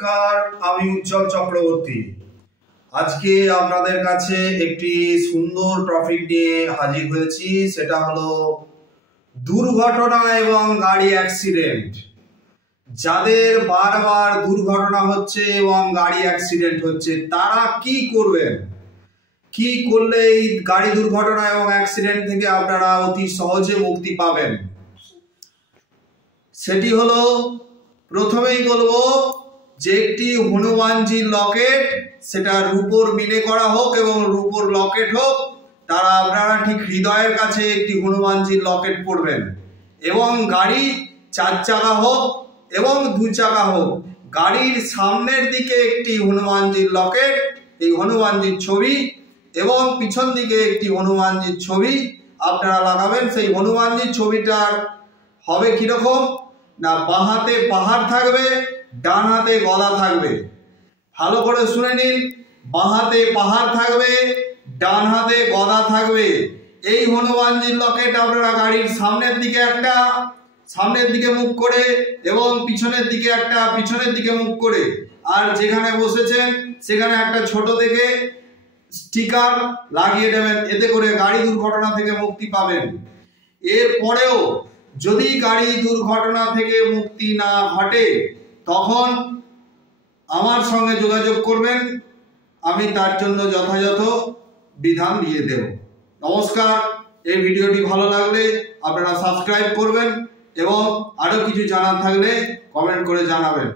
নমস্কার, আমি উজ্জ্বল চক্রবর্তী। আজকে আপনাদের কাছে একটি সুন্দর টপিক নিয়ে হাজির হয়েছি। সেটা হলো দুর্ঘটনা এবং গাড়ি অ্যাক্সিডেন্ট। যাদের বারবার দুর্ঘটনা হচ্ছে এবং গাড়ি অ্যাক্সিডেন্ট হচ্ছে, তারা কি করবেন? কি করলে এই গাড়ি দুর্ঘটনা এবং অ্যাক্সিডেন্ট থেকে আপনারা অতি সহজে মুক্তি পাবেন? সেটি হলো, প্রথমেই বলবো যে একটি হনুমানজির লকেট, সেটা রূপোর মিলে করা হোক এবং রূপোর লকেট হোক, তারা আপনারা ঠিক হৃদয়ের কাছে একটি হনুমানজির লকেট পরবেন। এবং গাড়ি 4 চাকা হোক এবং 2 চাকা হোক, গাড়ির সামনের দিকে একটি হনুমানজির লকেট, এই হনুমানজির ছবি, এবং পিছন দিকে একটি হনুমানজির ছবি আপনারা লাগাবেন। সেই হনুমানজির ছবিটার হবে কিরকম না, বাঁ হাতে পাহাড় থাকবে, ডান হাতে গদা থাকবে। ভালো করে শুনে নিন, বাঁ হাতে পাহাড় থাকবে, ডান হাতে গদা থাকবে। এই হনুমানজির লকেট আপনারা গাড়ির সামনের দিকে একটা, সামনের দিকে মুখ করে, এবং পিছনের দিকে একটা, পিছনের দিকে মুখ করে, আর যেখানে বসেছেন সেখানে একটা ছোট থেকে স্টিকার লাগিয়ে দেবেন। এতে করে গাড়ি দুর্ঘটনা থেকে মুক্তি পাবেন। এরপরেও যদি গাড়ি দুর্ঘটনা থেকে মুক্তি না ঘটে, তখন আমার সঙ্গে যোগাযোগ করবেন, আমি তার জন্য যথাযথ বিধান দিয়ে দেব। নমস্কার। এই ভিডিওটি ভালো লাগলে আপনারা সাবস্ক্রাইব করবেন এবং আরো কিছু জানার থাকলে কমেন্ট করে জানাবেন।